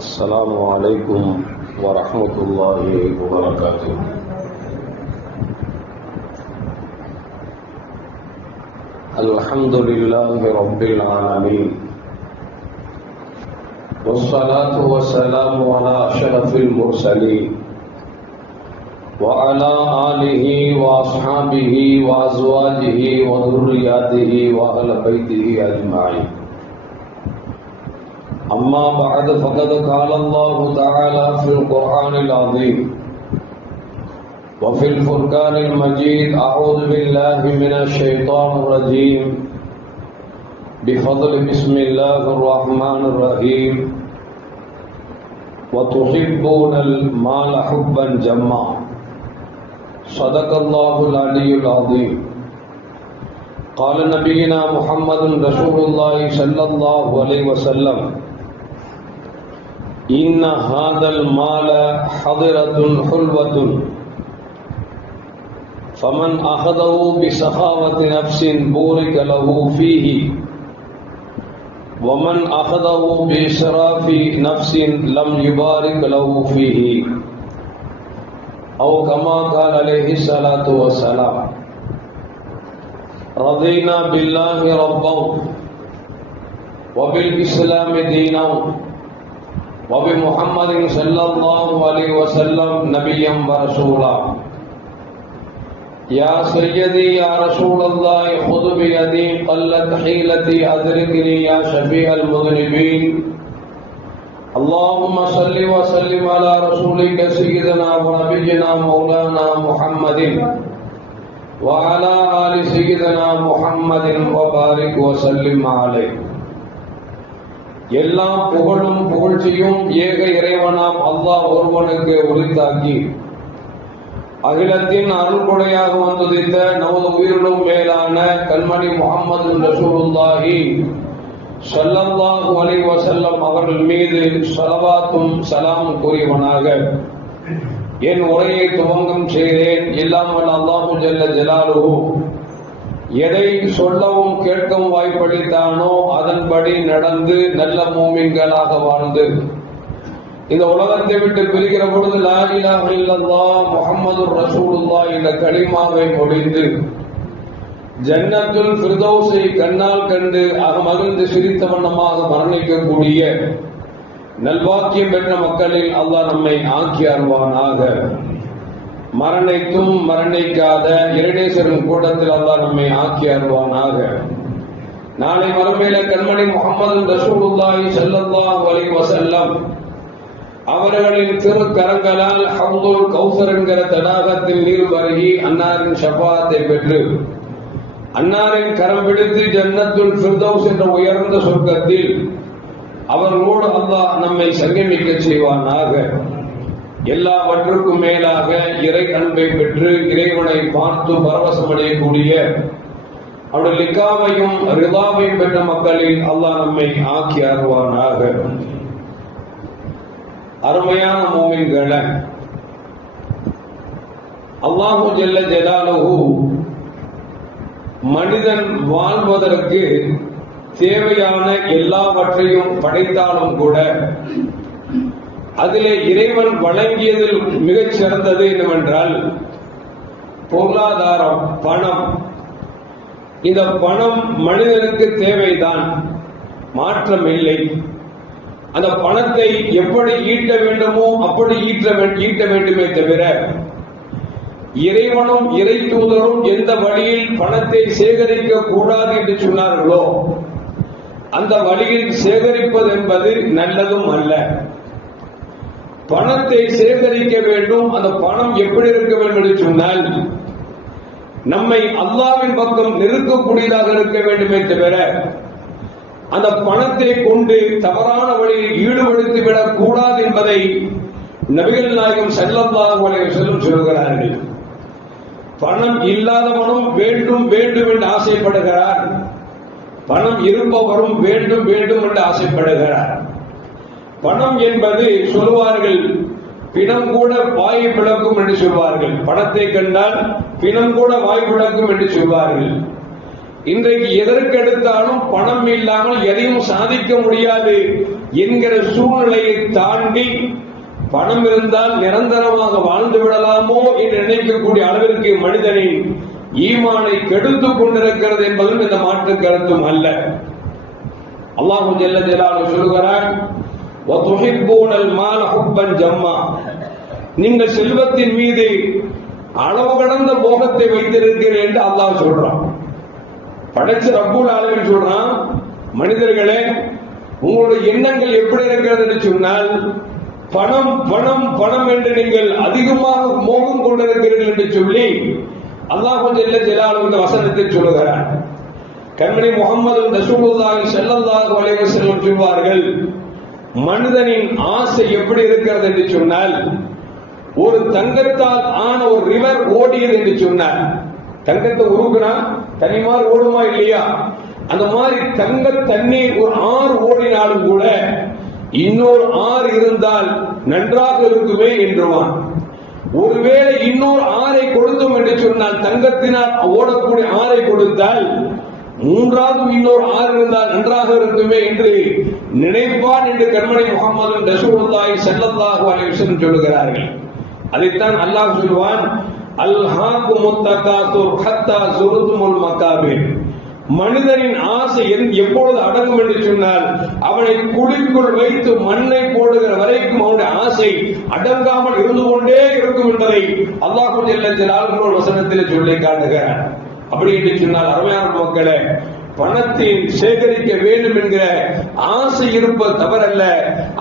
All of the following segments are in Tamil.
السلام عليكم ورحمة الله وبركاته. الحمد لله رب العالمين، والصلاة والسلام على أشرف المرسلين وعلى آله وأصحابه وأزواجه وذرياته وأهل بيته أجمعين. أما بعد فقد قال الله تعالى في القرآن العظيم وفي الفرقان المجيد: أعوذ بالله من الشيطان الرجيم، بفضل بسم الله الرحمن الرحيم، وتحبون المال حبا جما. صدق الله العلي العظيم. قال نبينا محمد رسول الله صلى الله عليه وسلم: إن هذا المال حضرة حلوة، فمن أخذه بسخاوة نفس بورك له فيه، ومن أخذه بإسراف نفس لم يبارك له فيه، أو كما قال عليه الصلاة والسلام. رضينا بالله ربا وبالإسلام دينا وبمحمد صلى الله عليه وسلم نبيا ورسولا. يا سيدي يا رسول الله خذ بيدي قلت حيلتي أدركني يا شفيع المذنبين. اللهم صل وسلم على رسولك سيدنا ونبينا مولانا محمد وعلى آل سيدنا محمد وبارك وسلم عليه. எல்லா புகழும் புகழ்ச்சியும் ஏக இறைவனாம் அல்லாஹ் ஒருவனுக்கு உரித்தாக்கி அகிலத்தின் அருள்கொடையாக வந்துதித்த நமது உயிரினும் மேலான கண்மணி முஹம்மது ரசூலுல்லாஹி ஸல்லல்லாஹு அலைஹி வஸல்லம் அவர்கள் மீது ஸலவாத்தும் ஸலாமும் கூறியவனாக என் உரையை துவங்கம் செய்தேன். எல்லாம் வல்ல அல்லாஹு ஜல்ல ஜலாலுஹு எதை சொல்லவும் கேட்கவும் வாய்ப்பளித்தானோ அதன்படி நடந்து நல்ல மூமின்களாக வாழ்ந்து இந்த உலகத்தை விட்டு பிரிக்கிற பொழுது லா இலாஹ இல்லல்லாஹ் முஹம்மதுர் ரசூலுல்லாஹ் என்ற கலிமாவை மொழிந்து ஜன்னத்துல் ஃபிர்தௌஸை கண்ணால் கண்டு மகிழ்ந்து சிரித்த வண்ணமாக மரணிக்கக்கூடிய நல்வாக்கியம் பெற்ற மக்களில் அல்லாஹ் நம்மை ஆக்கி அருள்வானாக. மரணித்தும் மரணிக்காத இறைநேசரின் கூட்டத்தில் அல்லாஹ் நம்மை ஆக்கி அருள்வானாக. நாளை மறுமையில கண்மணி முஹம்மது ரசூலுல்லாஹி ஸல்லல்லாஹு அலைஹி வஸல்லம் அவர்களின் திருக்கரங்களால் ஹவ்துல் கௌசர் என்கிற தடாகத்தில் நீர் பருகி அன்னாரின் ஷஃபாஅத்தை பெற்று அன்னாரின் கரம் பிடித்து ஜன்னத்துல் ஃபிர்தௌஸ் என்ற உயர்ந்த சொர்க்கத்தில் அவர்களோடு அல்லாஹ் நம்மை சங்கமிக்க செய்வானாக. எல்லாவற்றுக்கும் மேலாக இறை அன்பை பெற்று இறைவனை பார்த்து பரவசமடையக்கூடிய அவருடைய லிகாவையும் ரிதாவையும் பெற்ற மக்களில் அல்லாஹ் நம்மை ஆக்கி அருள்வானாக. அருமையான மூமின்களே, அல்லாஹு ஜல்ல ஜலாலுஹு மனிதன் வாழ்வதற்கு தேவையான எல்லாவற்றையும் படைத்தாலும் கூட அதிலே இறைவன் வழங்கியதில் மிகச் சிறந்தது என்னவென்றால் பொருளாதாரம், பணம். இந்த பணம் மனிதனுக்கு தேவைதான், மாற்றம் இல்லை. அந்த பணத்தை எப்படி ஈட்ட வேண்டுமோ அப்படி ஈட்ட வேண்டுமே தவிர இறைவனும் இறை தூதரும் எந்த வழியில் பணத்தை சேகரிக்க கூடாது என்று சொன்னார்களோ அந்த வழியில் சேகரிப்பது என்பது நல்லதும் அல்ல. பணத்தை சேகரிக்க வேண்டும். அந்த பணம் எப்படி இருக்க வேண்டும் என்று சொன்னால் நம்மை அல்லாஹ்வின் பக்கம் நெருக்கக்கூடியதாக இருக்க வேண்டுமே தவிர அந்த பணத்தை கொண்டு தவறான வழியில் ஈடுபடுத்தி விடக் கூடாது என்பதை நபிகள் நாயகம் ஸல்லல்லாஹு அலைஹி வஸல்லம் சொல்கிறார்கள். பணம் இல்லாதவனும் வேண்டும் வேண்டும் என்று ஆசைப்படுகிறார், பணம் இருப்பவரும் வேண்டும் வேண்டும் என்று ஆசைப்படுகிறார். பணம் என்பது சொல்வார்கள் பிணம் கூட வாய் பிளக்கும் என்று சொல்வார்கள். பணத்தை கண்டால் பிணம் கூட வாய் பிளக்கும் என்று சொல்வார்கள். இன்றைக்கு எதற்கெடுத்தாலும் பணம் இல்லாமல் எதையும் சாதிக்க முடியாது என்கிற சூழ்நிலையை தாண்டி பணம் இருந்தால் நிரந்தரமாக வாழ்ந்து விடலாமோ என்று நினைக்கக்கூடிய அளவிற்கு மனிதனின் ஈமானை கெடுத்துக் கொண்டிருக்கிறது என்பதும் இந்த மாற்று கருத்தும் அல்ல. அல்லாஹு ஜல்ல ஜலாலுஹு சொல்கிறான், வதுஹிப்பூனல் மால ஹுப்பன் ஜம்மா, நீங்கள் செல்வத்தின் மீது அளவு கடந்த மோகத்தை வைத்திருக்கிறீர்கள் என்று அல்லாஹ் சொல்றான். படைச்ச ரப்புல் ஆலமீன் சொல்றான், மனிதர்களே உங்களுடைய எண்ணங்கள் எப்படி இருக்கிறது என்று சொன்னால் பணம் பணம் பணம் என்று நீங்கள் அதிகமாக மோகம் கொண்டிருக்கிறீர்கள் என்று சொல்லி அல்லாஹு ஜல்ல ஜலாலுஹு இந்த வசனத்தை சொல்லுகிறார். கண்மணி முஹம்மது ரசூலுல்லாஹி ஸல்லல்லாஹு அலைஹி வஸல்லம் சொல்வார்கள், மனிதனின் ஆசை எப்படி இருக்கிறது என்று சொன்னால் ஒரு தங்கத்தால் ஆன ஒரு ரிவர் ஓடியது என்று சொன்னார். தங்கத்தை உருக்குனா தனிமார் ஓடுமா இல்லையா? அந்த மாதிரி தங்க தண்ணீர் ஒரு ஆறு ஓடினாலும் கூட இன்னொரு ஆறு இருந்தால் நன்றாக இருக்குமே என்றுவான். ஒருவேளை இன்னொரு ஆறை கொடுத்தோம் என்று சொன்னால், தங்கத்தினால் ஓடக்கூடிய ஆறை கொடுத்தால் மூன்றாவது இன்னொரு ஆறு இருந்தால் நன்றாக இருக்குமே என்று நினைப்பான் என்று கண்மணி முஹம்மது ரசூலுல்லாஹி ஸல்லல்லாஹு அலைஹி வஸல்லம் சொல்கிறார்கள். அதைத்தான் அல்லாஹ் சொல்வான், அல்ஹாகுமுத் தகாசுர் ஹத்தா ஸுருதுமுல் மகாபிர். மனிதனின் ஆசை எப்பொழுது அடங்கும் என்று சொன்னால் அவனை குழிக்குள் வைத்து மண்ணை போடுகிற வரைக்கும் அவனுடைய ஆசை அடங்காமல் இருந்து கொண்டே இருக்கும் என்பதை அல்லாஹ் ஜல்ல ஜலாலுஹு வசனத்தில் சொல்லி காட்டுகிறார். அப்படி என்று சொன்னால் அருமையான மக்களே, பணத்தை சேகரிக்க வேண்டும் என்கிற ஆசை இருப்பது தவறல்ல.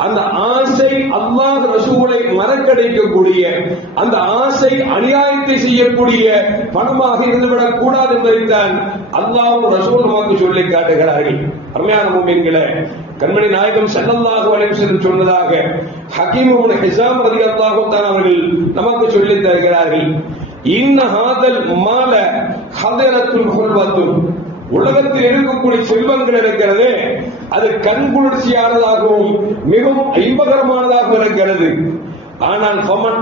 அந்த ஆசை அல்லாஹ் ரசூலை மறக்கடிக்கக்கூடிய, அந்த ஆசை அநியாயத்தை செய்யக்கூடிய பணமாக இருந்துவிடக் கூடாது என்பதைத்தான் அல்லாஹ் ரசூல் நமக்கு சொல்லி காட்டுகிறார்கள். அருமையான முஃமின்களே, கண்மணி நாயகம் ஸல்லல்லாஹு அலைஹி வஸல்லம் சொன்னதாக ஹகீம் இப்னு ஹிஸாம் ரலியல்லாஹு தஆலா அவர்கள் நமக்கு சொல்லி தருகிறார்கள், இன்ன ஹாதல் மால ஹதரத்துல் ஹுல்வத்து. உலகத்தில் இருக்கக்கூடிய செல்வங்கள் இருக்கிறது, அது கண்குளிர்ச்சியானதாகவும் மிகவும் இன்பகரமானதாக இருக்கிறது. ஆனால் ஃபமன்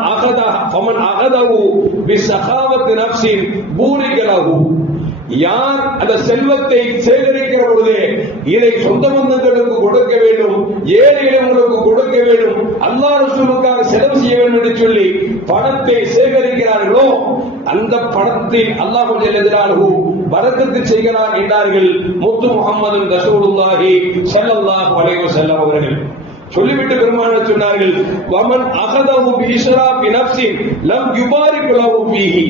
அகதஹு பிஸகாவத்தி நஃப்ஸின் பூரிக லஹு. யார் அந்த செல்வத்தை சேகரிக்கிற பொழுது இதை சொந்த பந்தங்களுக்கு கொடுக்க வேண்டும், ஏழைகளுக்கு கொடுக்க வேண்டும், அல்லாஹ் ரசூலுக்காக செலவு செய்ய வேண்டும் என்று சொல்லி பணத்தை சேகரிக்கிறார்களோ அந்த பணத்தில் அல்லாஹ் ஜல்ல ஜலாலுஹு பரக்கத்து செய்கிறார் என்றார்கள் முத்து முஹம்மது ரசூலுல்லாஹி ஸல்லல்லாஹு அலைஹி வஸல்லம் அவர்கள். சொல்லிவிட்டு பெருமானார் சொன்னார்கள், வமன் அகதஹு பிஇஸ்ராஃபி நஃப்ஸின் லம் யுபாரிக் லஹு ஃபீஹி.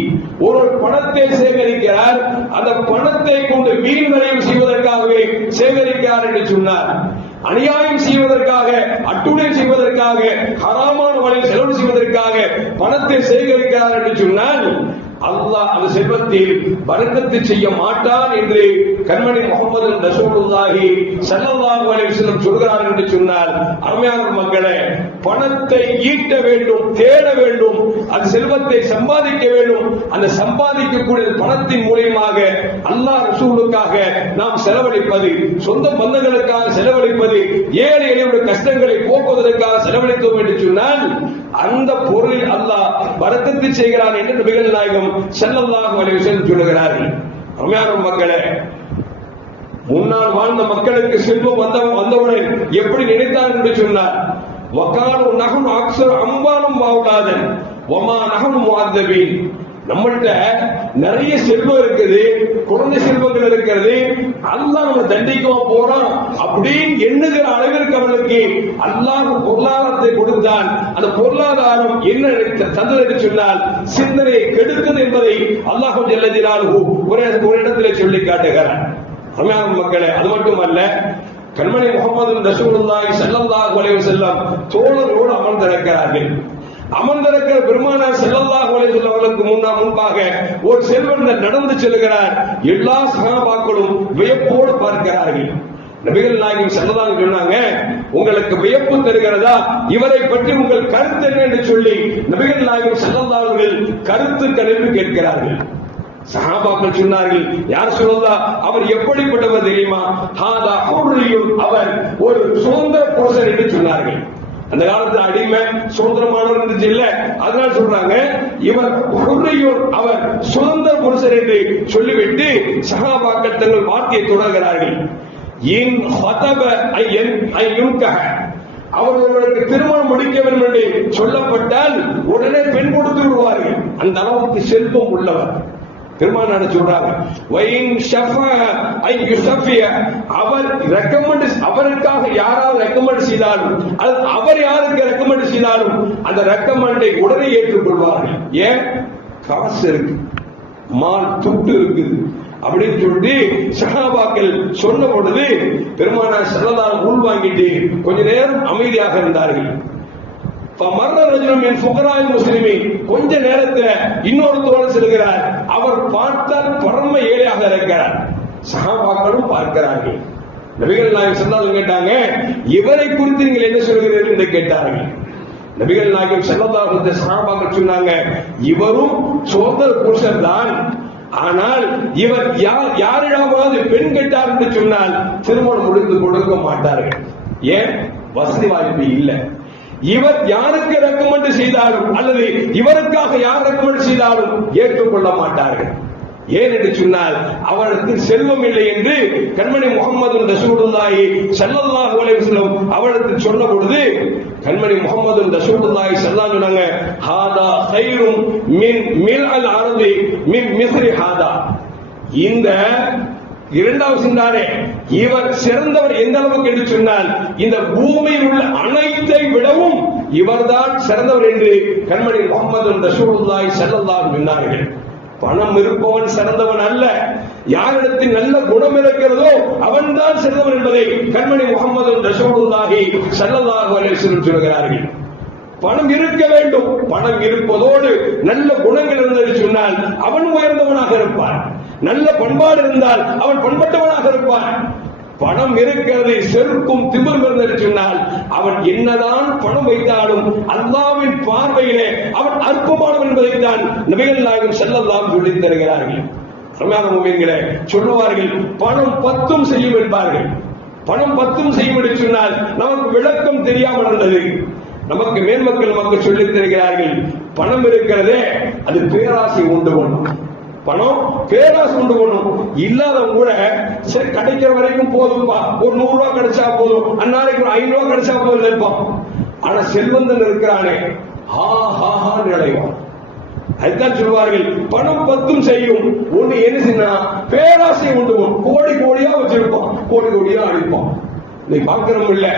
ஒரு பணத்தை சேகரிக்கிறார், அந்த பணத்தை கொண்டு வீண் விரயம் செய்வதற்காகவே சேகரிக்கிறார் என்று சொன்னார். அநியாயம் செய்வதற்காக, அட்டுழியம் செய்வதற்காக, ஹராமான வழியில் செலவு செய்வதற்காக பணத்தை சேகரிக்கிறார் என்று சொன்னால் அல்லாஹ் அந்த செல்வத்தில் பரக்கத்து செய்ய மாட்டான் என்று கண்மணி முஹம்மது ரசூலுல்லாஹி ஸல்லல்லாஹு அலைஹி வஸல்லம் சொல்கிறார் என்று சொன்னால், அருமையான மக்களே, பணத்தை ஈட்ட வேண்டும், தேட வேண்டும், அந்த செல்வத்தை சம்பாதிக்க வேண்டும். அந்த சம்பாதிக்கக்கூடிய பணத்தின் மூலமாக அல்லாஹ் ரசூலுக்காக நாம் செலவழிப்பது, சொந்த பந்தங்களுக்காக செலவழிப்பது, ஏழை எளியோருடைய கஷ்டங்களை போக்குவதற்காக செலவழித்தோம் என்று சொன்னால் அந்த பொருளில் அல்லாஹ் பரக்கத்து செய்கிறான் என்று நபிகள் நாயகம் ஸல்லல்லாஹு அலைஹி வஸல்லம் சொல்கிறார்கள். அருமையான மக்களே, முன்னால் வாழ்ந்த மக்களுக்கு செல்வம் வந்தவுடன் எப்படி நினைத்தார் என்று சொன்னார், வகாலு நஹனு அக்ஸர் அம்வாலும் வௌலாதன் வமா நஹனு முஅத்தபீன். நம்மள்ட்ட நிறைய செல்வம் இருக்குது, குறைந்த செல்வங்கள் இருக்கிறது, அல்லாஹ் நம்ம தண்டிக்கவா போறான் அப்படின்னு எண்ணுகிற அளவிற்கு அவனுக்கு அல்லாஹ் பொருளாதாரத்தை கொடுத்தான். அந்த பொருளாதாரம் என்ன தந்தது சொன்னால் சிந்தனை கெடுக்குது என்பதை அல்லாஹ் ஜல்ல ஜலாலுஹு ஒரு இடத்திலே சொல்லி காட்டுகிறார். அருமையான மக்களே, அது மட்டுமல்ல, கண்மணி முஹம்மது ரசூலுல்லாஹி ஸல்லல்லாஹு அலைஹி வஸல்லம் தோழரோடு அமர்ந்திருக்கிறார்கள். அமர்ந்திருக்கிற பெருமானார் ஸல்லல்லாஹு அலைஹி வஸல்லம் அவர்களுக்கு முன்பாக ஒரு செல்வன் நடந்து செல்கிறார். எல்லா சஹாபாக்களும் வியப்போடு பார்க்கிறார்கள். நபிகள் நாயகம் ஸல்லல்லாஹு அலைஹி சொன்னாங்க, உங்களுக்கு வியப்பு தருகிறதா, இவரை பற்றி உங்கள் கருத்து என்ன என்று சொல்லி நபிகள் நாயகம் ஸல்லல்லாஹு அலைஹி வஸல்லம் கருத்து கணிப்பு கேட்கிறார்கள். சஹாபாக்கள் சொன்னார்கள், யார் சொல்லலாம், அவர் எப்படிப்பட்டவர் தெரியுமா, ஹாதா ஹுர்ரியுன், அவர் ஒரு சுதந்திர புருஷர் என்று சொன்னார்கள். அந்த காலத்துல அடிமை சுதந்திரமானவர் இருந்துச்சு இல்ல, அதனால சொல்றாங்க இவர் ஹுர்ரியுன், அவர் சுதந்திர புருஷர் என்று சொல்லிவிட்டு சஹாபாக்கள் தங்கள் வார்த்தையை தொடர்கிறார்கள். இன் ஹதப ஐயுன்கஹ, அவர்களுக்கு திருமணம் முடிக்க வேண்டும் என்று சொல்லப்பட்டால் உடனே பெண் கொடுத்து விடுவார்கள். அந்த அளவுக்கு செல்வம் உள்ளவர். பெருமானார் சொல்றாங்க, அவர் ரெக்கமெண்ட், அவருக்காக யாராவது ரெக்கமெண்ட் செய்தாலும், அவர் யாருக்கு ரெக்கமெண்ட் செய்தாலும் அந்த ரெக்கமெண்டை உடனே ஏற்றுக்கொள்வார்கள். ஏன்? காசு இருக்கு, மால் துட்டு இருக்குது அப்படின்னு சொல்லி சஹாபாக்கள் சொன்ன பொழுது பெருமானார் ஸல்லல்லாஹு உள் வாங்கிட்டு கொஞ்ச நேரம் அமைதியாக இருந்தார்கள். கொஞ்ச நேரத்தில் இன்னொரு தோழர் செல்கிறார். அவர் பார்த்தால் பரம ஏழையாக இருக்கிறார். சஹாபாக்களும் பார்க்கிறார்கள். நபிகள் நாயகம் ஸல்லல்லாஹு கேட்டாங்க, இவரை குறித்து நீங்கள் என்ன சொல்கிறீர்கள் என்று கேட்டார்கள். நபிகள் நாயகம் ஸல்லல்லாஹு அலைஹி வஸல்லம் சஹாபாக்கள் சொன்னாங்க, இவரும் சோதர் புருஷர் தான். ஆனால் இவர் யாரிடமாவது பெண் கேட்டார் என்று சொன்னால் திருமணம் முடித்து கொடுக்க மாட்டார்கள். ஏன்? வசதி வாய்ப்பு இல்லை. இவர் யாருக்கு ரெக்கமெண்ட் செய்தாலும் அல்லது இவருக்காக யார் ரெக்கமெண்ட் செய்தாலும் ஏற்றுக்கொள்ள மாட்டார்கள். ஏன் என்று சொன்னால் அவருக்கு செல்வம் இல்லை என்று கண்மணி முஹம்மது ரசூலுல்லாஹி ஸல்லல்லாஹு அலைஹி வஸல்லம் அவருக்கு சொன்ன பொழுது கண்மணி முஹம்மது ரசூலுல்லாஹி ஸல்லல்லாஹு சொன்னாங்க, ஹாதா கைரும் மின் மில்அல் அர்தி மின் மிஸ்ரி ஹாதா. இந்த இரண்டாவது சொன்னாரே, இவர் சிறந்தவர் எந்த அளவுக்கு என்று சொன்னால் இந்த பூமியில் உள்ள அனைத்தை விடவும் இவர்தான் சிறந்தவர் என்று கண்மணி முஹம்மது ரசூலுல்லாஹி ஸல்லல்லாஹு சொன்னார்கள். பணம் இருப்பவன் சிறந்தவன் அல்ல, யாரிடத்தில் நல்ல குணம் இருக்கிறதோ அவன் தான் சிறந்தவன் என்பதை கண்மணி முஹம்மது ரசூலுல்லாஹி ஸல்லல்லாஹு அலைஹி வஸல்லம் சொல்கிறார்கள். பணம் இருக்க வேண்டும், பணம் இருப்பதோடு நல்ல குணங்கள் இருந்தது சொன்னால் அவன் உயர்ந்தவனாக இருப்பான். நல்ல பண்பாடு இருந்தால் அவன் பண்பட்டவனாக இருப்பான். பணம் இருக்கிறது, செருக்கும் திமிரும் இருந்தது சொன்னால் அவன் என்னதான் பணம் வைத்தாலும் அல்லாஹ்வின் பார்வையிலே அவன் அற்பமானவன் என்பதைத்தான் நபிகள் நாயகம் ஸல்லல்லாஹு சொல்லித் தருகிறார்கள். முஃமின்களே, சொல்லுவார்கள் பணம் பத்தும் செய்யும் என்பார்கள். பணம் பத்தும் செய்யும் என்று சொன்னால் நமக்கு விளக்கம் தெரியாமல் இருந்தது. நமக்கு மேன்மக்கள் நமக்கு சொல்லித் தருகிறார்கள், பணம் இருக்கிறதே அது பேராசை உண்டு பண்ணும். பணம் பேராசை உண்டு பண்ணும். இல்லாதவங்க கூட சரி கிடைக்கிற வரைக்கும் போதும்பா, ஒரு 100 ரூபாய் கிடைச்சா போதும், அந்நாளைக்கு 500 ரூபாய் கிடைச்சா போதும் இருப்பான். ஆனா செல்வந்தன் இருக்கிறானே ஹா ஹா ஹா நிலைவான். அதுதான் சொல்வார்கள் பணம் பத்தும் செய்யும். ஒண்ணு என்ன செய்ய பேராசை உண்டு பண்ணும். கோடி கோடியா வச்சிருப்பான், கோடி கோடியா அடிப்பான். இதை பார்க்கிறோம் இல்ல?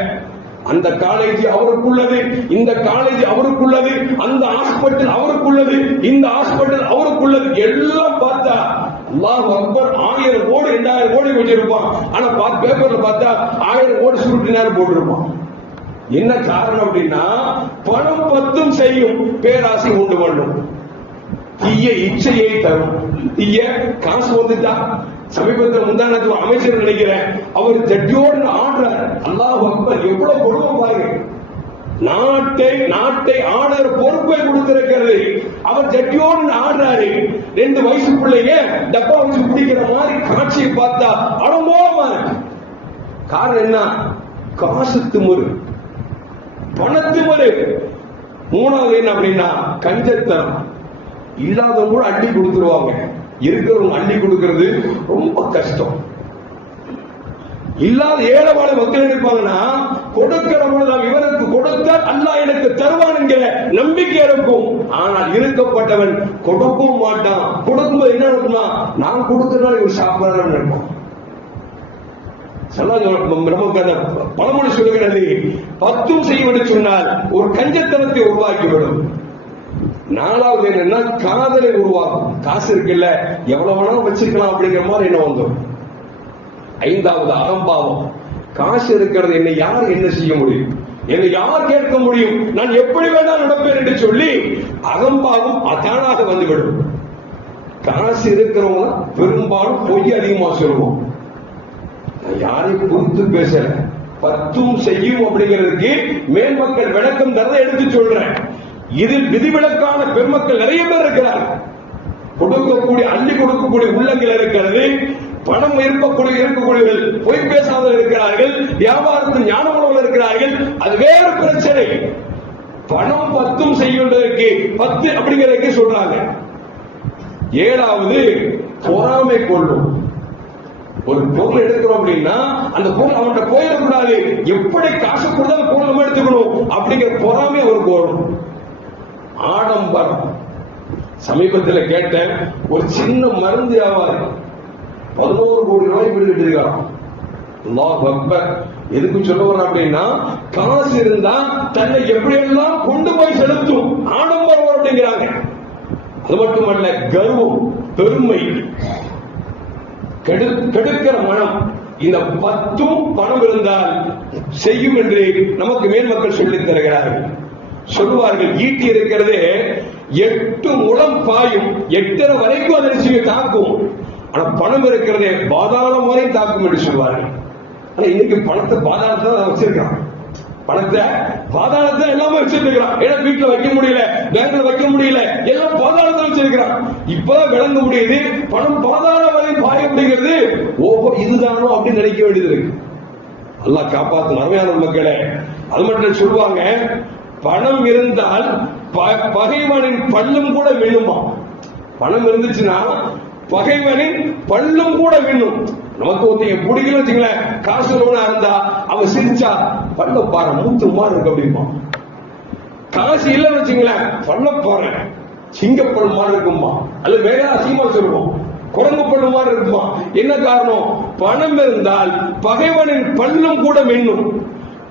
அந்த காலேஜ் அவருக்குள்ளது, இந்த காலேஜ் அவருக்குள்ளது, அந்த ஹாஸ்பிட்டல் அவருக்குள்ளது, இந்த ஹாஸ்பிட்டல் அவருக்குள்ளது. எல்லாம் பார்த்தா அல்லாஹ் அக்பர் 1000 கோடி 2000 கோடி வச்சிருப்பான். ஆனா பேப்பர்ல பார்த்தா 1000 கோடி சுருட்டு நேரம் போட்டிருப்பான். என்ன காரணம் அப்படின்னா பணம் பத்தும் செய்யும், பேராசை உண்டு பண்ணும், தீய இச்சையை தரும். தீய காசு வந்துட்டா சமீபத்தில் முந்தானத்தில் அமைச்சர் நினைக்கிறேன், அவர் ஜட்ஜோடு ஆடுறார். அல்லாஹ் அக்பர், எவ்வளவு கொடுமை பாருங்க. நாட்டை ஆடுற பொறுப்பை கொடுத்திருக்கிறது. அவர் ஜட்ஜோடு ஆடுறாரு. 2 வயசு பிள்ளைங்க டப்பா வச்சு பிடிக்கிற மாதிரி காட்சியை பார்த்தா அனுபவமா இருக்கு. காரணம் என்ன? காசு திமிரு, பணத்திமிரு. மூணாவது என்ன அப்படின்னா கஞ்சத்தனம். இல்லாதவங்க கூட அள்ளி கொடுத்துருவாங்க, இருக்கிறவங்க அள்ளி கொடுக்கிறது ரொம்ப கஷ்டம். இல்லாத ஏழைவாழ மக்கள் இருப்பாங்கன்னா கொடுக்கிறவங்க இவருக்கு கொடுத்தால் அல்லாஹ் எனக்கு தருவான் என்கிற நம்பிக்கை இருக்கும். ஆனால் இருக்கப்பட்டவன் கொடுக்கவும் மாட்டான். கொடுக்கும்போது என்ன இருக்குமா, நான் கொடுக்கிறனால இவர் சாப்பிடறான்னு இருக்கும். நமக்கு அந்த பழமொழி சொல்லுகிறது, பத்தும் செய்வது சொன்னால் ஒரு கஞ்சத்தனத்தை உருவாக்கிவிடும். நாலாவது என்னன்னா காதலை உருவாக்கும். காசு இருக்குல்ல, எவ்வளவு வேணாலும் வச்சுக்கலாம் அப்படிங்கிற மாதிரி என்ன வந்துடும். 5வது அகம்பாவம். காசு இருக்கிறது, என்னை யார் என்ன செய்ய முடியும், என்னை யார் கேட்க முடியும், நான் எப்படி வேணாலும் நடப்பேன் என்று சொல்லி அகம்பாவம் தானாக வந்துவிடும். காசு இருக்கிறவங்க பெரும்பாலும் பொய் அதிகமா சொல்லுவோம். யாரையும் குறித்து பேசல, பத்தும் செய்யும் அப்படிங்கிறதுக்கு மேன்மக்கள் விளக்கம் தரதை எடுத்து சொல்றேன். இதில் விதிவிலக்கான பெருமக்கள் நிறைய பேர் இருக்கிறார்கள். கொடுக்கக்கூடிய அள்ளி கொடுக்கக்கூடிய உள்ளங்கள் இருக்கிறது. பணம் இருக்கக்கூடியவர்கள் பொய் பேசாமல் இருக்கிறார்கள். வியாபாரத்தில் ஞானமுள்ளவர்கள் இருக்கிறார்கள். அது வேறு பிரச்சனை. பணம் பத்தும் செய்வதற்கு 10 அப்படிங்கிறதுக்கு சொல்றாங்க. 7வது பொறாமை கொள்ளும். ஒரு பொருள் எடுக்கிறோம் அப்படின்னா அந்த பொருள் அவன்கிட்ட போயிடக்கூடாது, எப்படி காசு கொடுத்தாலும் பொருள் நம்ம எடுத்துக்கணும் அப்படிங்கிற பொறாமை அவருக்கு வரும். ஆடம்பரம். சமீபத்தில் கேட்டேன், ஒரு சின்ன மருந்து வியாபாரி 11 கோடி ரூபாய் வீடு கட்டிருக்கான். அல்லாஹ் அக்பர். எதுக்கு சொல்ல வர அப்படின்னா, காசு இருந்தா தன்னை எப்படியெல்லாம் கொண்டு போய் செலுத்தும் ஆடம்பரம் அப்படிங்கிறாங்க. அது மட்டுமல்ல, கர்வம், பெருமை, கெடுக்கிற மனம், இந்த 10 பணம் இருந்தால் செய்யும் என்று நமக்கு மேல் மக்கள் சொல்லித் தருகிறார்கள். சொல்லுவார்கள், ஈட்டி இருக்கிறது 8 முழம் பாயும், 8 வரைக்கும் அதை தாக்கும். ஆனா பணம் இருக்கிறதே பாதாளம் வரை தாக்கும் என்று சொல்வார்கள். ஆனா இன்னைக்கு பணத்தை பாதாளத்தை தான் வச்சிருக்கான். பணத்தை பாதாளத்தை எல்லாமே வச்சிருக்கிறான். ஏன்னா வீட்டுல வைக்க முடியல, பேங்க்ல வைக்க முடியல, எல்லாம் பாதாளத்தை வச்சிருக்கிறான். இப்பதான் விளங்க முடியுது, பணம் பாதாள வரை பாய அப்படிங்கிறது ஓஹோ இதுதானோ அப்படின்னு நினைக்க வேண்டியது இருக்கு. அல்லாஹ் காப்பாத்து அருமையான மக்களே. அது மட்டும் சொல்லுவாங்க, பணம் இருந்தால் பகைவனின் பல்லும் கூட விண்ணுமா. பணம் இருந்துச்சுன்னா பகைவனின் பல்லும் கூட விண்ணும். நமக்கு ஒருத்தங்க பிடிக்கல வச்சுங்களேன், காசு லோனா இருந்தா அவன் சிரிச்சா பல்ல பாரு மூத்து மாறு இருக்கு அப்படிமா. காசு இல்லைன்னு வச்சுங்களேன், பல்ல பாரு சிங்கப்பல் மாதிரி இருக்குமா, அல்லது வேற அசிங்கமா சொல்லுவோம், குரங்கு பல்லு மாதிரி இருக்குமா. என்ன காரணம்? பணம் இருந்தால் பகைவனின் பல்லும் கூட மின்னும்.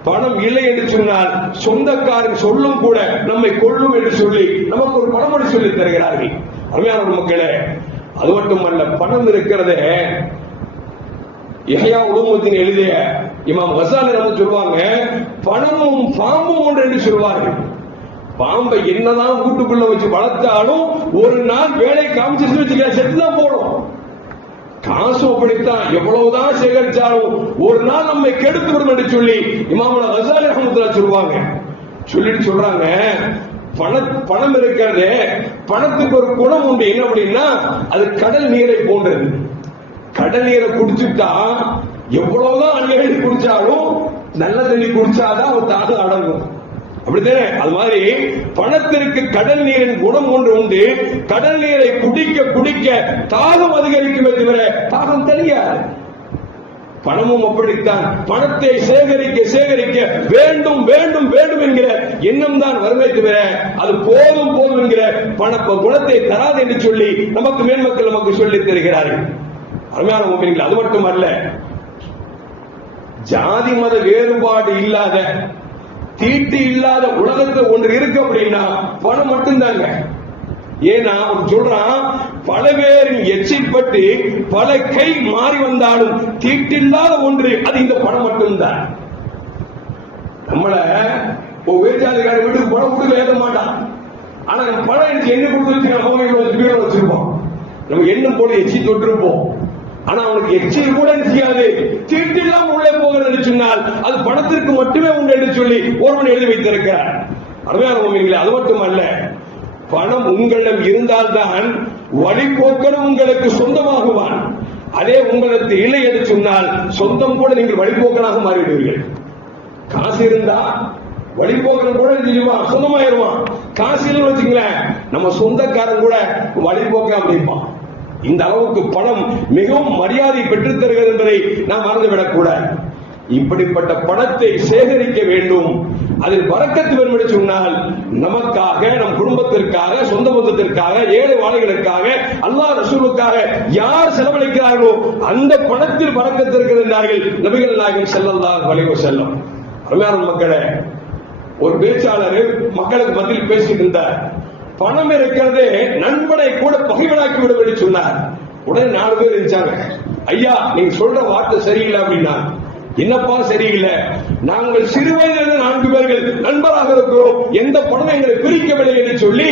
பணம் இல்லை என்று சொன்னால் சொந்தக்காரன் சொல்லும் கூட நம்மை கொள்ளும் என்று சொல்லி நமக்கு ஒரு பழமொழி சொல்லி தருகிறார்கள். அருமையான மக்களே, அது மட்டுமல்ல, பணம் இருக்கிறதே யஹ்யா உலூமுத்தீன் எழுதிய இமாம் கஸாலி நம்ம சொல்லுவாங்க, பணமும் பாம்பும் ஒன்று என்று சொல்வார்கள். பாம்பை என்னதான் வீட்டுக்குள்ள வச்சு வளர்த்தாலும் ஒரு நாள் வேலை காமிச்சு வச்சுக்க செத்துதான் போடும். காசு அப்படித்தான், எவ்வளவுதான் சேகரிச்சாலும் ஒரு நாள் நம்மை கெடுத்து விடும் என்று சொல்லி இமாம் கஸாலி ரஹ்மத்துல்லாஹி சொல்லுவாங்க. சொல்லிட்டு சொல்றாங்க, பணம் இருக்கிறது, பணத்துக்கு ஒரு குணம் உண்டு. என்ன அப்படின்னா, அது கடல் நீரை போன்றது. கடல் நீரை குடிச்சுட்டா எவ்வளவுதான் அந்நிலை குடிச்சாலும் நல்ல தண்ணி குடிச்சாதான் ஒரு தாகம் அடங்கும். அப்படித்தானே? அது மாதிரி பணத்திற்கு கடல் நீரின் குணம் ஒன்று உண்டு. கடல் நீரை குடிக்க குடிக்க தாகம் அதிகரிக்குமே தவிர தாகம் தெரியாது. பணமும் அப்படித்தான். பணத்தை சேகரிக்க சேகரிக்க வேண்டும் வேண்டும் வேண்டும் என்கிற எண்ணம் தான் வருமே தவிர அது போதும் போதும் என்கிற குணத்தை தராது என்று சொல்லி நமக்கு மேன்மக்கள் நமக்கு சொல்லித் தருகிறார்கள். அருமையான முஃமினீன்கள், அது மட்டுமல்ல, ஜாதி மத வேறுபாடு இல்லாத, தீட்டு இல்லாத உலகத்தில் ஒன்று இருக்கு அப்படின்னா பணம் மட்டும்தாங்க. ஏன்னா சொல்றான், பல பேரின் எச்சில்பட்டு பல கை மாறி வந்தாலும் தீட்டில்லாத ஒன்று அது இந்த பணம் மட்டும்தான். நம்மள வேஜாதிகாரி வீட்டுக்கு பணம் கொடுக்க ஏற்ற மாட்டான். ஆனா பணம் எனக்கு என்ன கொடுத்து வச்சிருப்போம். நம்ம எண்ணம் போல எச்சி தொட்டிருப்போம். ஆனா அவனுக்கு எச்சில் கூட செய்யாது, தீட்டில்லாம உள்ளே போகிறது சொன்னால் அது பணத்திற்கு மட்டுமே உண்டு என்று சொல்லி ஒருவன் எழுதி வைத்திருக்கிறார். அருமையான முஃமினீன்களே, அது மட்டுமல்ல, பணம் உங்களிடம் இருந்தால்தான் வழிபோக்கனும் உங்களுக்கு சொந்தமாகுவான். அதே உங்களுக்கு இல்லை என்று சொன்னால் சொந்தம் கூட நீங்கள் வழிபோக்கனாக மாறிவிடுவீர்கள். காசு இருந்தா வழிபோக்கன் கூட சொந்தமாயிருவான். காசு இல்லைன்னு வச்சுங்களேன், நம்ம சொந்தக்காரன் கூட வழிபோக்க அப்படிப்பான். இந்த அளவுக்கு பணம் மிகவும் மரியாதை பெற்றுத் தருகிறது என்பதை நாம் மறந்துவிடக் கூடாது. இப்படிப்பட்ட பணத்தை சேகரிக்க வேண்டும். அதில் பரக்கத்து வேண்டும் என்று சொன்னால் நமக்காக, நம் குடும்பத்திற்காக, சொந்த பந்தத்திற்காக, ஏழை வாழைகளுக்காக, அல்லாஹ் ரசூலுக்காக யார் செலவழிக்கிறார்களோ அந்த பணத்தில் பரக்கத்து இருக்கிறது என்றார்கள் நபிகள் நாயகம் ஸல்லல்லாஹு அலைஹி வஸல்லம். அருமையான மக்களே, ஒரு பேச்சாளர் மக்களுக்கு மத்தியில் பேசிட்டு இருந்தார். பணம் இருக்கிறது நண்பனை கூட பகைவனாக்கி விடும் என்று சொன்னார். உடனே 4 பேர் இருந்துச்சாங்க. ஐயா, நீங்க சொல்ற வார்த்தை சரியில்லை அப்படின்னா. என்னப்பா சரியில்லை? நாங்கள் சிறுவயதிலிருந்து 4 பேர்கள் நண்பராக இருக்கிறோம், எந்த பணம் எங்களை பிரிக்கவில்லை என்று சொல்லி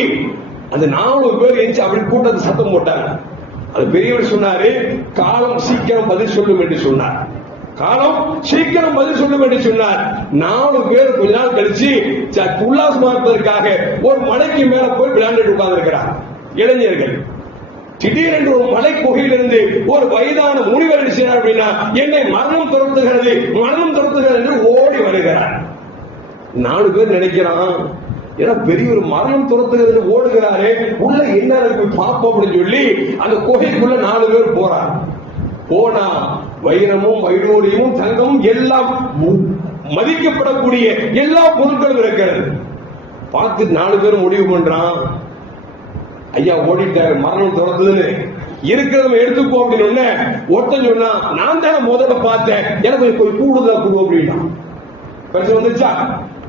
அந்த 4 பேர் இருந்துச்சு அப்படி கூட்டத்தை சத்தம் போட்டாங்க. அது பெரியவர் சொன்னாரு, காலம் சீக்கிரம் பதில் சொல்லும் என்று சொன்னார். காலம் சீக்கிரம் பதில் சொல்லும் என்று சொன்னார். 4 பேர் கொஞ்ச நாள் கழிச்சு உல்லாசமா இருப்பதற்காக ஒரு மலைக்கு மேல போய் விளையாண்டுட்டு உட்கார்ந்து இருக்கிறார் இளைஞர்கள். திடீரென்று ஒரு மலை குகையிலிருந்து ஒரு வயதான முனிவர் செய்யறார் அப்படின்னா, என்னை மரணம் துரத்துகிறது மரணம் துரத்துகிறது என்று ஓடி வருகிறார். 4 பேர் நினைக்கிறான், ஏன்னா பெரிய ஒரு மரணம் துரத்துகிறது ஓடுகிறாரே, உள்ள என்ன இருக்கு பாப்போம் அப்படின்னு சொல்லி அந்த குகைக்குள்ள 4 பேர் போறார். போனா வைரமும் வைடூரியமும் தங்கமும் எல்லாம் மதிக்கப்படக்கூடிய எல்லா பொருட்களும் இருக்கிறது. பார்த்து 4 பேரும் முடிவு பண்றான், ஐயா ஓடிட்டாரு, மரணம் துரத்துதுன்னு, இருக்கிறத எடுத்துக்கோ அப்படின்னு. ஒருத்தன் சொன்னா, நான் தானே முதல்ல பார்த்தேன், எனக்கு கொஞ்சம் கூடுதலா கொடு அப்படின்னா. பிரச்சனை வந்துச்சா?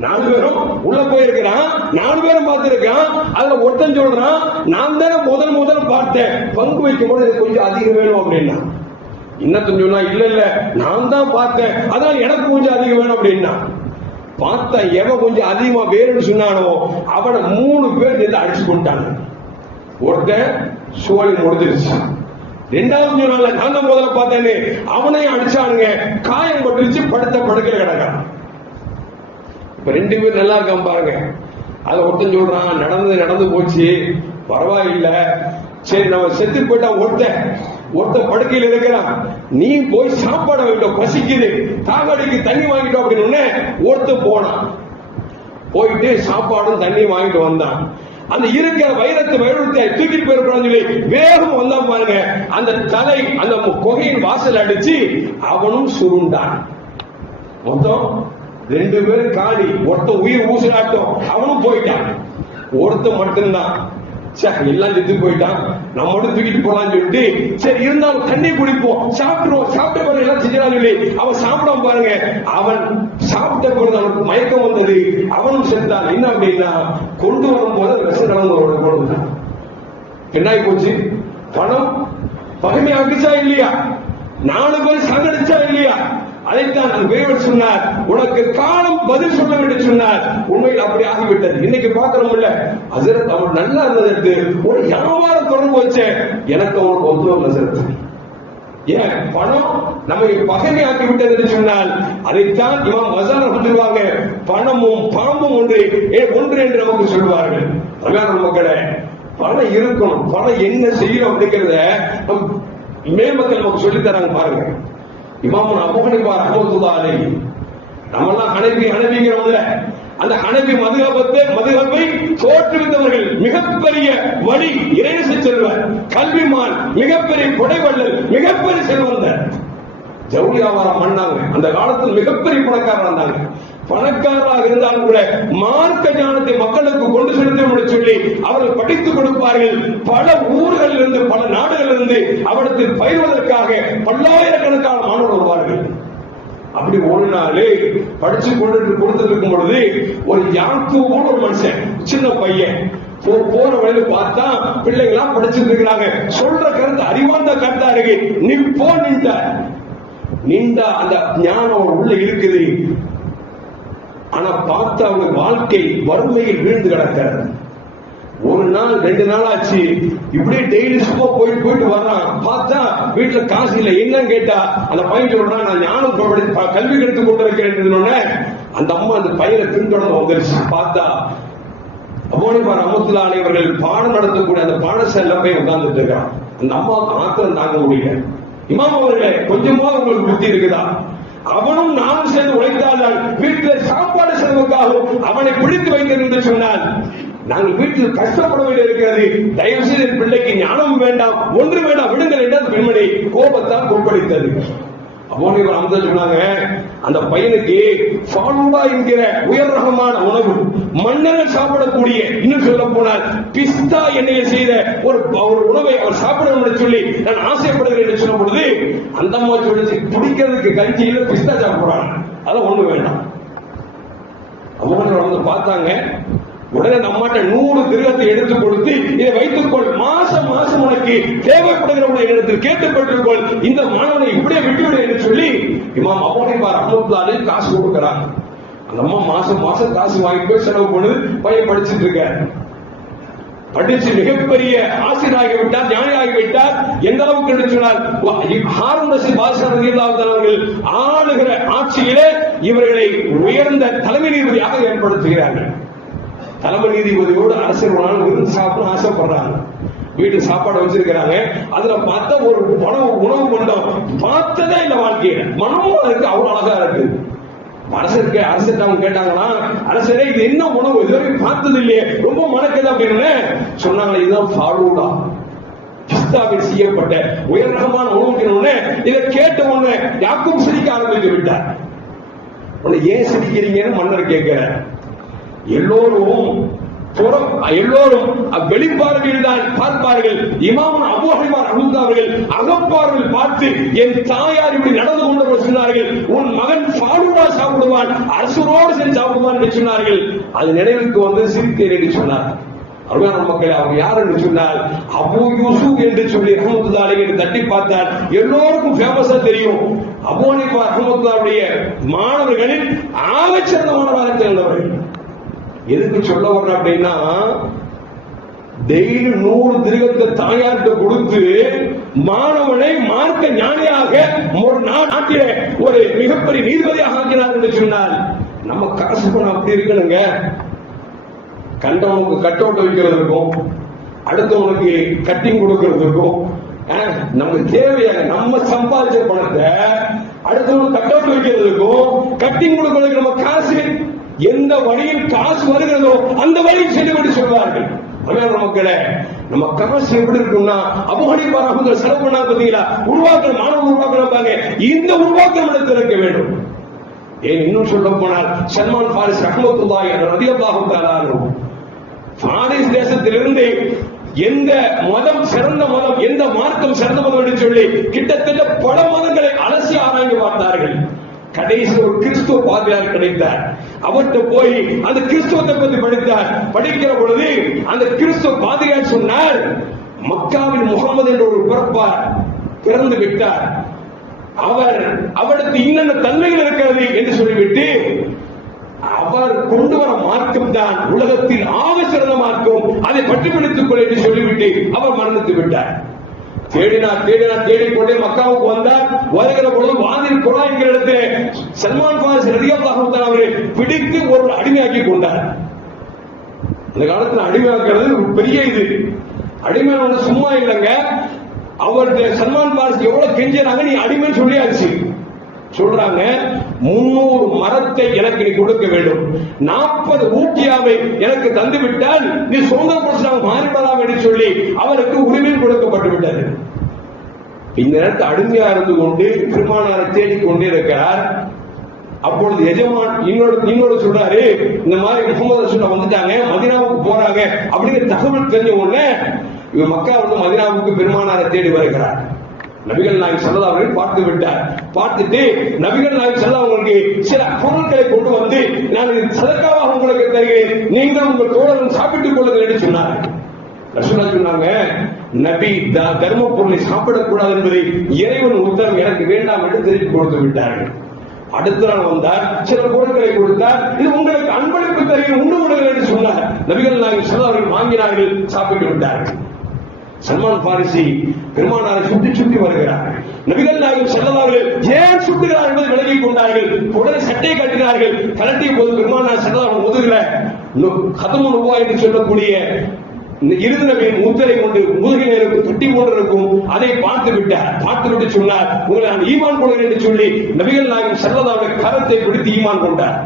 4 பேரும் உள்ள போயிருக்கிறான், 4 பேரும் பார்த்திருக்கான். அதுல ஒருத்தன் சொல்றான், நான் தானே முதல்ல பார்த்தேன், பங்கு வைக்கும் போது எனக்கு கொஞ்சம் அதிகம் வேணும் அப்படின்னா. இன்னும் சொன்னா, இல்ல நான் தான் பார்த்தேன், அதான் எனக்கு கொஞ்சம் அதிகம் வேணும் அப்படின்னா. பார்த்தா எவன் கொஞ்சம் அதிகமா வேணும்னு சொன்னானோ அவனை 3 பேர் சேர்ந்து அடிச்சு கொண்டாங்க. ஒருத்தன் சோழி முடிஞ்சிருச்சு. 2வது சொன்னால நான் தான் முதல்ல பார்த்தேன்னு அவனையும் அடிச்சானுங்க. காயம் பட்டுருச்சு, படுத்த படுக்கையில கிடக்கான். இப்ப 2 பேர் நல்லா இருக்கான் பாருங்க. அத ஒருத்தன் சொல்றான், நடந்து போச்சு, பரவாயில்ல, சரி நம்ம செத்து போயிட்டா. ஒருத்த படுக்கையில் இருக்கிறான், நீ போய் சாப்பாடு வாங்கிட்டோம், பசிக்குது, தாகடிக்கு தண்ணி வாங்கிட்டோம் அப்படின்னு. ஒருத்த போனான், போயிட்டு சாப்பாடும் தண்ணி வாங்கிட்டு வந்தான். அந்த இருக்கிற வைரத்தை தூக்கிட்டு போயிருக்கான்னு சொல்லி வேகம் வந்தான் பாருங்க. அந்த தலை அந்த குகையின் வாசல் அடிச்சு அவனும் சுருண்டான். மொத்தம் 2 பேரும் காணி. ஒருத்த உயிர் ஊசலாட்டம், அவனும் போயிட்டான். ஒருத்த மட்டும்தான், எல்லாம் செத்து போயிட்டான், நம்ம மட்டும் தூக்கிட்டு போலான்னு சொல்லிட்டு, சரி இருந்தாலும் தண்ணி குடிப்போம், சாப்பிட்டு பாருங்க எல்லாம் செஞ்சான்னு சொல்லி அவன் சாப்பிடாம பாருங்க. அவன் சாப்பிட்ட பொழுது அவனுக்கு மயக்கம் வந்தது, அவனும் செத்தான். என்ன அப்படின்னா, கொண்டு வரும் போது விஷ கலந்தவரோட கொண்டு என்ன போச்சு? பணம் பகைமையாக்குச்சா இல்லையா? 4 பேர் சாகடிச்சா இல்லையா? அதைத்தான் வேவர் சொன்னார், உனக்கு காலம் பதில் சொல்ல வேண்டும் சொன்னார். உண்மையில் அப்படி ஆகிவிட்டது. இன்னைக்கு பார்க்கிறோம் இல்ல, ஹசரத் அவர் நல்லா இருந்ததற்கு ஒரு வியாபாரம் தொடர்பு வச்ச எனக்கு அவனுக்கு ஒத்துழைப்பு ஹசரத். ஏன் பணம் நம்மை பகைமையாக்கி விட்டது என்று சொன்னால் அதைத்தான் இமாம் மசாலா சொல்லுவாங்க, பணமும் பாம்பும் ஒன்று என்று நமக்கு சொல்லுவார்கள். மக்களே, பணம் இருக்கணும், பணம் என்ன செய்யணும் அப்படிங்கிறத மேம்பக்கள் நமக்கு சொல்லி தராங்க பாருங்க. இமாம் அபூ ஹனீஃபா ரஹ்மத்துல்லாஹி அலைஹி, நம்மெல்லாம் ஹனபிங்கிறவங்க, அந்த ஹனபி மதுஹபை தோற்றுவித்தவர்கள், மிகப்பெரிய வழி இறைநேச செல்வர், கல்விமான், மிகப்பெரிய கொடைவள்ளல், மிகப்பெரிய செல்வந்தர். ஜவுளி வியாபாரம் பண்ணாங்க. அந்த காலத்தில் மிகப்பெரிய பணக்காரர் இருந்தாங்க. பணக்காரராக இருந்தாலும் கூட மார்க்க ஞானத்தை மக்களுக்கு கொண்டு செலுத்த சொல்லி அவர்கள் படித்துக் கொடுப்பார்கள். பல ஊர்களில் இருந்து, பல நாடுகளில் இருந்து அவருக்கு பயிர்வதற்காக பல்லாயிரக்கணக்கான மாணவர்கள் வருவார்கள். அப்படி ஒரு நாள் படிச்சு கொடுத்துருக்கும் பொழுது ஒரு யாக்கூப் ஒரு மனுஷன், சின்ன பையன், போற வழியில பார்த்தா பிள்ளைங்களாம் படிச்சுட்டு இருக்கிறாங்க. சொல்ற கருத்து அறிவார்ந்த கருத்தா இருக்கு. நீ போ நின்றா அந்த ஞானம் உள்ள இருக்குது. ஆனா பார்த்தா அவங்க வாழ்க்கை வறுமையில் வீழ்ந்து கிடக்கிறது. ஒரு நாள் 2 நாள் ஆச்சு, இப்படியே டெய்லி சும்மா போயிட்டு வர்றான். பார்த்தா வீட்டுல காசு இல்லை. என்னன்னு கேட்டா அந்த பையன் சொல்றான், நான் ஞானம் கல்வி கெடுத்துக் கொண்டிருக்கிறேன். அந்த அம்மா அந்த பையனை பின்தொடர்ந்து வந்துருச்சு. பார்த்தா அபூ ஹனீஃபா ரஹ்மத்துல்லாஹி அலைஹி அவர்கள் பாடம் நடத்தக்கூடிய அந்த பாடசாலையில போய் உட்கார்ந்துட்டு இருக்கான். அந்த அம்மாவுக்கு ஆத்திரம் தாங்க முடியல. இமாம் அவர்களே, கொஞ்சமா உங்களுக்கு புத்தி இருக்குதா? அவனும் நானும் சேர்ந்து உழைத்தால்தான் வீட்டில் சாப்பாடு செலவுக்காகவும் அவனை பிடித்து வைக்கிறது என்று சொன்னால், நாங்கள் வீட்டில் கஷ்டப்பட வேண்டிய இருக்கிறது. தயவு செய்து பிள்ளைக்கு ஞானம் வேண்டாம், ஒன்று வேண்டாம், விடுங்கள் என்றால் பெண்மணி கோபத்தால் கொப்பளித்தது. அப்போ சொன்னாங்க, அந்த பையனுக்கு ஃபாலூடா என்கிற உயர் ரகமான உணவு, மன்னர்கள் சாப்பிடக்கூடிய, இன்னும் சொல்ல போனால் பிஸ்தா எண்ணெயில் செய்த ஒரு உணவை அவர் சாப்பிடணும் சொல்லி நான் ஆசைப்படுகிறேன் என்று சொன்ன பொழுது அந்த அம்மா சொல்லி குடிக்கிறதுக்கு கஞ்சியில பிஸ்தா சாப்பிடுறாங்க, அதான் ஒண்ணு வேண்டாம். அவங்க வந்து பார்த்தாங்க. உடனே நம்மகிட்ட 100 திரகத்தை எடுத்து கொடுத்து, இதை வைத்துக்கொள், மாசம் உனக்கு தேவைப்படுகிற இடத்தில் கேட்டுக்கொண்டிருக்கோள், இந்த மாணவனை இப்படியே விட்டுவிடு என்று சொல்லி இமாம் அபூ ஹனீஃபா ரஹ்மத்துல்லாஹி அலைஹி காசு கொடுக்கிறாங்க. அந்த அம்மா மாசம் காசு வாங்கி போய் செலவு பண்ணுது. பையன் படிச்சுட்டு இருக்க, படிச்சு மிகப்பெரிய ஆசிரியராகி விட்டார், ஞானியாகி விட்டார். எந்த அளவுக்கு என்று சொன்னால், ஹாரூன் ரஷீத் பாஷா ரலியல்லாஹு தஆலா அவர்கள் ஆளுகிற ஆட்சியிலே இவர்களை உயர்ந்த தலைமை நீதிபதியாக ஏற்படுத்துகிறார்கள். தலைமை நீதிபதியோடு அரசர் விருந்து சாப்பிட ஆசைப்படுறாங்க. வீட்டு சாப்பாடு வச்சிருக்கிறாங்க. அதுல பார்த்தா ஒரு உணவு மண்டம் பார்த்ததே இந்த வாழ்க்கையில மனமும் அதுக்கு அவ்வளவு அழகா இருக்கு. அரசர்கிட்ட அவங்க கேட்டாங்கன்னா, அரசரே இது என்ன உணவு, இதுவரைக்கும் பார்த்தது இல்லையே, ரொம்ப மணக்குது அப்படின்னு சொன்னாங்க. இதுதான் ஃபாலூடா, பாஸ்தாவில் செய்யப்பட்ட உயர்ரகமான உணவுக்கு இதை கேட்ட உடனே யாக்கூப் சிரிக்க ஆரம்பித்து விட்டார். ஏன் சிரிக்கிறீங்கன்னு மன்னர் கேட்கிறார். எல்லோரும் வெளிப்பார்வையில் தான் பார்ப்பார்கள். இமாம் அபூ ஹனீஃபா ரஹ்மத்துல்லாஹி அவர்கள் அகப்பார்வையில் பார்த்து என் தாயார் இப்படி நடந்து கொண்டவர் சொன்னார்கள், உன் மகன் ஃபாலூடா சாப்பிடுவான், அரசரோடு சேர்ந்து சாப்பிடுவான் என்று சொன்னார்கள். அது நினைவுக்கு வந்து சிரித்தேன் என்று சொன்னார். அருமையான மக்களே, அவர் யார் என்று சொன்னால் அபூ யூசுப் என்று சொல்லி ரஹ்மத்துல்லாஹி அலைஹி தட்டி பார்த்தார். எல்லோருக்கும் ஃபேமஸா தெரியும். அபூ ஹனீஃபா ரஹ்மத்துல்லாஹி மாணவர்களில் ஆகச்சிறந்த மாணவராக திகழ்ந்தவர்கள். எதுக்கு சொல்ல வர்ற அப்படின்னா, டெய்லி 100 திரகத்தை தாயார்கிட்ட கொடுத்து மாணவனை மார்க்க ஞானியாக ஒரு நாட்டிலே ஒரு மிகப்பெரிய நீதிபதியாக ஆக்கினார் என்று சொன்னால் நம்ம காசு பணம் அப்படி இருக்கணுங்க. கண்டவனுக்கு கட் அவுட் வைக்கிறதுக்கும் அடுத்தவனுக்கு கட்டிங் கொடுக்கறதுக்கும் நமக்கு தேவையான நம்ம சம்பாதிச்ச பணத்தை அடுத்தவனுக்கு கட் அவுட் வைக்கிறதுக்கும் கட்டிங் கொடுக்கறதுக்கு நம்ம காசு எந்த வழியில் காசு வருகிறதோ அந்த வழியில் சென்று சொல்வார்கள். மக்களே, நம்ம காசு எப்படி இருக்கும்னா அபூ ஹனீஃபா ரஹ்மத்துல்லாஹி செலவு பண்ணா பாத்தீங்களா, உருவாக்குற மாணவர்கள் உருவாக்குறாங்க. இந்த உருவாக்கம் நடத்திருக்க வேண்டும். ஏன் இன்னும் சொல்ல போனால் சல்மான் ஃபாரிஸ் ரஹ்மத்துல்லாஹி ரலியல்லாஹு தஆலா அன்ஹு பாரிஸ் தேசத்திலிருந்து எந்த மதம் சிறந்த மதம், எந்த மார்க்கம் சிறந்த மதம் என்று சொல்லி கிட்டத்தட்ட பல மதங்களை அலசி ஆராய்ந்து பார்த்தார்கள். கடைசி ஒரு கிறிஸ்துவ பாதிரியார் கிடைத்தார். அவர்கிட்ட போய் அந்த கிறிஸ்துவத்தை பற்றி படித்தார். படிக்கிற பொழுது அந்த கிறிஸ்துவ பாதிரியார் சொன்னார், மக்காவில் முகமது என்ற ஒரு பிறப்பார் பிறந்து விட்டார், அவருக்கு இன்னென்ன தன்மைகள் இருக்கிறது என்று சொல்லிவிட்டு அவர் கொண்டு வர மார்க்கம் தான் உலகத்தில் ஆக சிறந்த மார்க்கம், அதை பற்றி பிடித்துக் கொள் என்று சொல்லிவிட்டு அவர் மரணித்து விட்டார். தேடிக்கொண்டே மக்காவுக்கு வந்தார். வருகிற பொழுது வாதில் குரா என்கிற இடத்தில் சல்மான் ஃபாரிஸ் ரலியல்லாஹு தஆலா அவரை பிடித்து ஒரு அடிமையாக்கி கொண்டார். அந்த காலத்தில் அடிமையாக்குறது பெரிய இது. அடிமையான சும்மா இல்லைங்க. அவருடைய சல்மான் ஃபாரிஸ் எவ்வளவு கெஞ்சிறாங்க, நீ அடிமைன்னு சொல்லியாச்சு. சொல்றாங்க, 300 மரத்தை எனக்கு நீ கொடுக்க வேண்டும், 40 ஊக்கியாவை எனக்கு தந்து விட்டால் நீ சுதந்திர புருஷனாக மாறிவிடலாம் என்று சொல்லி அவருக்கு உரிமை கொடுக்கப்பட்டு விட்டது. இந்த நேரத்தில் அடிமையா இருந்து கொண்டு பெருமானாரை தேடிக்கொண்டே இருக்கிறார். அப்பொழுது எஜமான் இன்னொரு சொல்றாரு, இந்த மாதிரி முகமது ரசூலுல்லாஹ் வந்துட்டாங்க, மதீனாவுக்கு போறாங்க அப்படிங்கிற தகவல் தெரிஞ்ச உடனே இவங்க மக்கா வந்து மதீனாவுக்கு பெருமானாரை தேடி வருகிறார். நபிகள் நாயகம் ஸல்லல்லாஹு அலைஹி வஸல்லம் பார்த்து விட்டார். பார்த்துட்டு நபிகள் நாயகம் ஸல்லல்லாஹு அலைஹி வஸல்லம் சில பொருட்களை கொண்டு வந்து, நான் சதக்காவாக உங்களுக்கு தருகிறேன், நீங்கள் உங்கள் தோழர்கள் சாப்பிட்டுக் கொள்ளுங்கள் என்று சொன்னார். ரசூலுல்லாஹ் சொன்னாங்க, நபி தர்ம பொருளை சாப்பிடக்கூடாது என்பதை இறைவன் உத்தரவு எனக்கு வேண்டாம் என்று தெரிவித்து கொடுத்து விட்டார்கள். அடுத்த நாள் வந்தார், சில பொருட்களை கொடுத்தார், இது உங்களுக்கு அன்பளிப்பு தருகிறேன், உண்டு விடுங்கள் என்று சொன்னார். நபிகள் நாயகம் ஸல்லல்லாஹு அலைஹி வஸல்லம் வாங்கினார்கள், சாப்பிட்டு விட்டார்கள். சல்மான் பாரிசி பெருமானாரை சுற்றி வருகிறார். நபிகள் நாயகம் ஸல்லல்லாஹு அலைஹி வஸல்லம் ஏன் சுட்டுகிறார் என்பதை விளங்கிக் கொண்டார்கள். உடனே சட்டையை கட்டினார்கள். கலட்டிய போது பெருமானார் ஸல்லல்லாஹு அலைஹி வஸல்லம் கதமுன் உபா என்று சொல்லக்கூடிய இறுதி நபியின் முத்திரை கொண்டு முதுகில் துட்டி போன்றிருக்கும், அதை பார்த்துவிட்டு சொன்னார், உங்களை நான் ஈமான் கொள்கிறேன் என்று சொல்லி நபிகள் நாயகம் ஸல்லல்லாஹு அலைஹி வஸல்லம் கரத்தை பிடித்து ஈமான் கொண்டார்.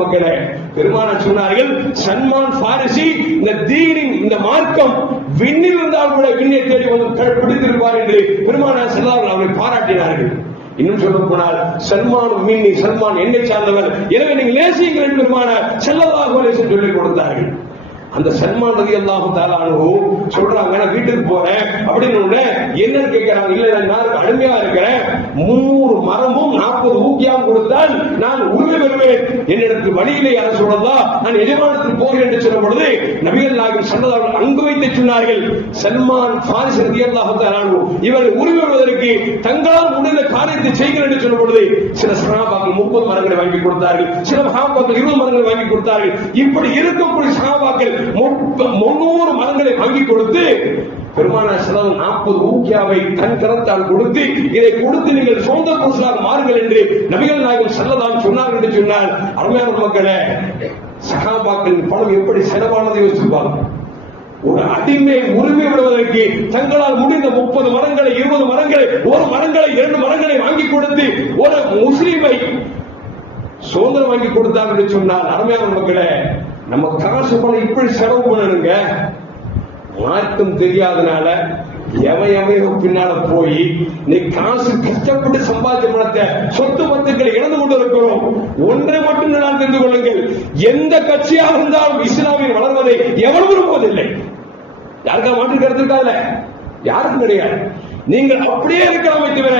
மக்களே, பெருமானார் சொன்னார்கள், சல்மான் பாரிசி இந்த தீனின் இந்த மார்க்கம் விண்ணில் இருந்தால் கூட விண்ணை தேடி வந்து பிடித்திருப்பார் என்று பெருமானார் ஸல்லல்லாஹு அலைஹி வஸல்லம் அவரை பாராட்டினார்கள். இன்னும் சொல்ல போனால் சல்மான் என்னை சார்ந்தவர், எனவே நீங்கள் நேசியுங்கள் என்று பெருமானார் ஸல்லல்லாஹு அலைஹி வஸல்லம் சொல்லிக் கொடுத்தார்கள். அந்த சல்மான் ரலியல்லாஹு தஆலா அன்ஹு சொல்றாங்க, நான் வீட்டுக்கு போறேன் அப்படின்னு என்னன்னு கேட்கிறாங்க. இல்ல, நான் அடிமையா இருக்கிறேன், 300 மரமும் 40 ஊக்கியாவும் கொடுத்தால் நான் உரிமை பெறுவேன், என்னிடத்தில் வழியிலே யார சொல்லலாம், நான் எஜமானத்தில் போகிறேன் என்று சொல்லும் பொழுது நபிகள் நாயகம் ஸல்லல்லாஹு அலைஹி வஸல்லம் அங்கு வைத்து சொன்னார்கள், சல்மான் பாரிஸ் ரலியல்லாஹு தஆலா அன்ஹு இவரை உரிமை பெறுவதற்கு தங்களால் முடிந்த காரியத்தை செய்கிறேன் என்று சொல்லும் பொழுது சில சஹாபாக்கள் 30 மரங்களை வாங்கி கொடுத்தார்கள், சில சஹாபாக்கள் 20 மரங்களை வாங்கி கொடுத்தார்கள். இப்படி இருக்கக்கூடிய சஹாபாக்கள் 300 மரங்களை வாங்கி கொடுத்து பெருமானார் ஸல்லல்லாஹு அலைஹி வஸல்லம் 40 ஊக்கியாவை தன் கரத்தால் கொடுத்து, இதை கொடுத்து நீங்கள் சொந்த புருஷனாக மாறுங்கள் என்று நபிகள் நாயகம் ஸல்லல்லாஹு அலைஹி வஸல்லம் சொன்னார்கள் என்று சொன்னால், அருமையான மக்களே, சஹாபாக்களின் பணம் எப்படி செலவானதை யோசிப்பாங்க. ஒரு அடிமை உரிமை விடுவதற்கு தங்களால் முடிந்த 30 மரங்களை 20 மரங்களை 1 மரங்களை 2 மரங்களை வாங்கி கொடுத்து ஒரு முஸ்லிமை சுதந்திரம் வாங்கி கொடுத்தாங்க என்று சொன்னால், அருமையான மக்களே, நம்ம காசு பணம் இப்படி செலவு பண்ணணுங்க. மார்க்கம் தெரியாதனால எவையவையோ பின்னால போய் நீ காசு கஷ்டப்பட்டு சம்பாதிச்ச பணத்தை சொத்து பத்துக்களை இழந்து கொண்டு இருக்கிறோம். ஒன்றை மட்டும் நான் தெரிந்து கொள்ளுங்கள், எந்த கட்சியாக இருந்தாலும் இஸ்லாமில் வளர்வதை எவரும் விரும்புவதில்லை. யாருக்கா மாற்று கருத்து இருக்காதுல? யாருக்கும் கிடையாது. நீங்கள் அப்படியே இருக்கலாமே தவிர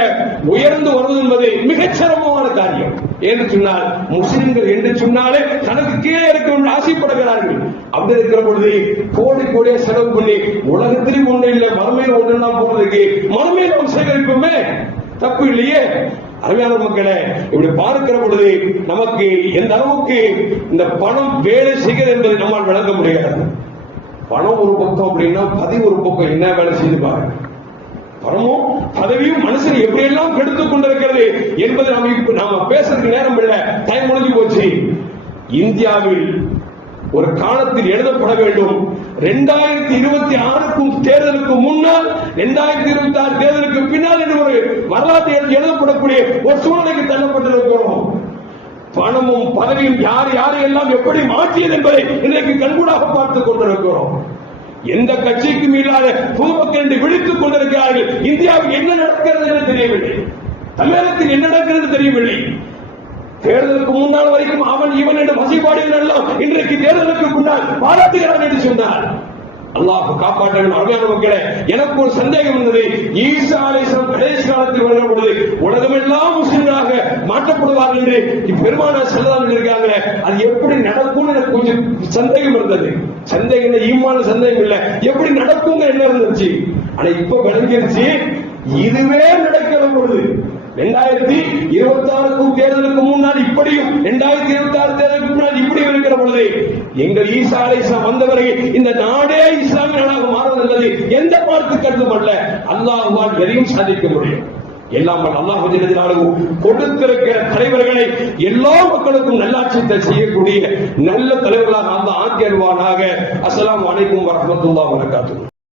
உயர்ந்து வருவது என்பது மிகச் சிரமமான காரியம். என்று சொன்னால் முஸ்லிம்கள் என்று சொன்னாலே தனக்கு கீழே இருக்க ஆசைப்படுகிறார்கள். அப்படி இருக்கிற பொழுது கோடி கோடியா செலவு பண்ணி உலகத்திலும் ஒன்று இல்லை மறுமையில் ஒன்று தான் போறதுக்கு மறுமையில் நாம் சேகரிப்போமே, தப்பு இல்லையே. அருமையான மக்களே, இப்படி பார்க்கிற பொழுது நமக்கு எந்த அளவுக்கு இந்த பணம் வேலை செய்கிறது என்பதை நம்மால் விளங்க முடியாது. பணம் ஒரு பக்கம் அப்படின்னா பதிவு ஒரு பக்கம் என்ன வேலை செய்து பாருங்க. பணமும் பதவியும் மனுஷன் எப்படியெல்லாம் கெடுத்துக் கொண்டிருக்கிறது என்பதை நாம பேசுறதுக்கு நேரம் இல்லை, டைம் முடிஞ்சு போச்சு. இந்தியாவில் ஒரு காலத்தில் எழுதப்பட வேண்டும், 2026 தேர்தலுக்கு முன்னால் 2026 தேர்தலுக்கு பின்னால் என்று ஒரு வரலாற்று எழுதப்படக்கூடிய ஒரு சூழ்நிலைக்கு தள்ளப்பட்டிருக்கிறோம். பணமும் பதவியும் யார் யாரையெல்லாம் எப்படி மாற்றியது என்பதை இன்றைக்கு கண்கூடாக பார்த்துக் கொண்டிருக்கிறோம். எந்த கட்சிக்கும் இல்லாத பொதுமக்கள் என்று விழித்துக் கொண்டிருக்கிறார்கள். இந்தியாவில் என்ன நடக்கிறது என்று தெரியவில்லை, தமிழகத்தில் என்ன நடக்கிறது தெரியவில்லை. தேர்தலுக்கு முன்னால் வரைக்கும் அவன் இவன் என்று வசைபாடுகள் எல்லாம் இன்றைக்கு தேர்தலுக்கு முன்னால் பாராட்டுகிறான் என்று சொன்னார். அல்லாஹ் காப்பாற்ற. அருமையான மக்களே, எனக்கு ஒரு சந்தேகம் இருந்தது. ஈசா அலைஹிஸ்ஸலாம் கடைசி காலத்தில் வருகிற பொழுது உலகமெல்லாம் முஸ்லிம்களாக மாற்றப்படுவார்கள் என்று பெருமானார் ஸல்லல்லாஹு இருக்காங்க. அது எப்படி நடக்கும் எனக்கு கொஞ்சம் சந்தேகம் இருந்தது. சந்தேகம் ஈமான சந்தேகம் இல்ல, எப்படி நடக்கும் என்ன இருந்துச்சு. ஆனா இப்ப விளங்கிருச்சு, இதுவே நடக்கிற பொழுது 2026 தேர்தலுக்கு முன்னால் இப்படியும் 2026 தேர்தலுக்கு முன்னால் இப்படியும் இருக்கிற பொழுது எங்கள் ஈசா அலைஹிஸ்ஸலாம் வந்தவர்கள் இந்த நாடே இஸ்லாமிய நாடாக மாறுவது எந்த பார்த்து கருதுமல்ல. அல்லாஹ்வால் எதையும் சாதிக்க முடியும். எல்லாம் அல்லாஹ் கொடுத்திருக்கிற தலைவர்களை எல்லா மக்களுக்கும் நல்லாட்சியத்தை செய்யக்கூடிய நல்ல தலைவர்களாக அல்லாஹ் ஆக்கி அருள்வானாக. அஸ்ஸலாமு அலைக்கும் வரஹ்மத்துல்லாஹி வபரகாத்துஹு.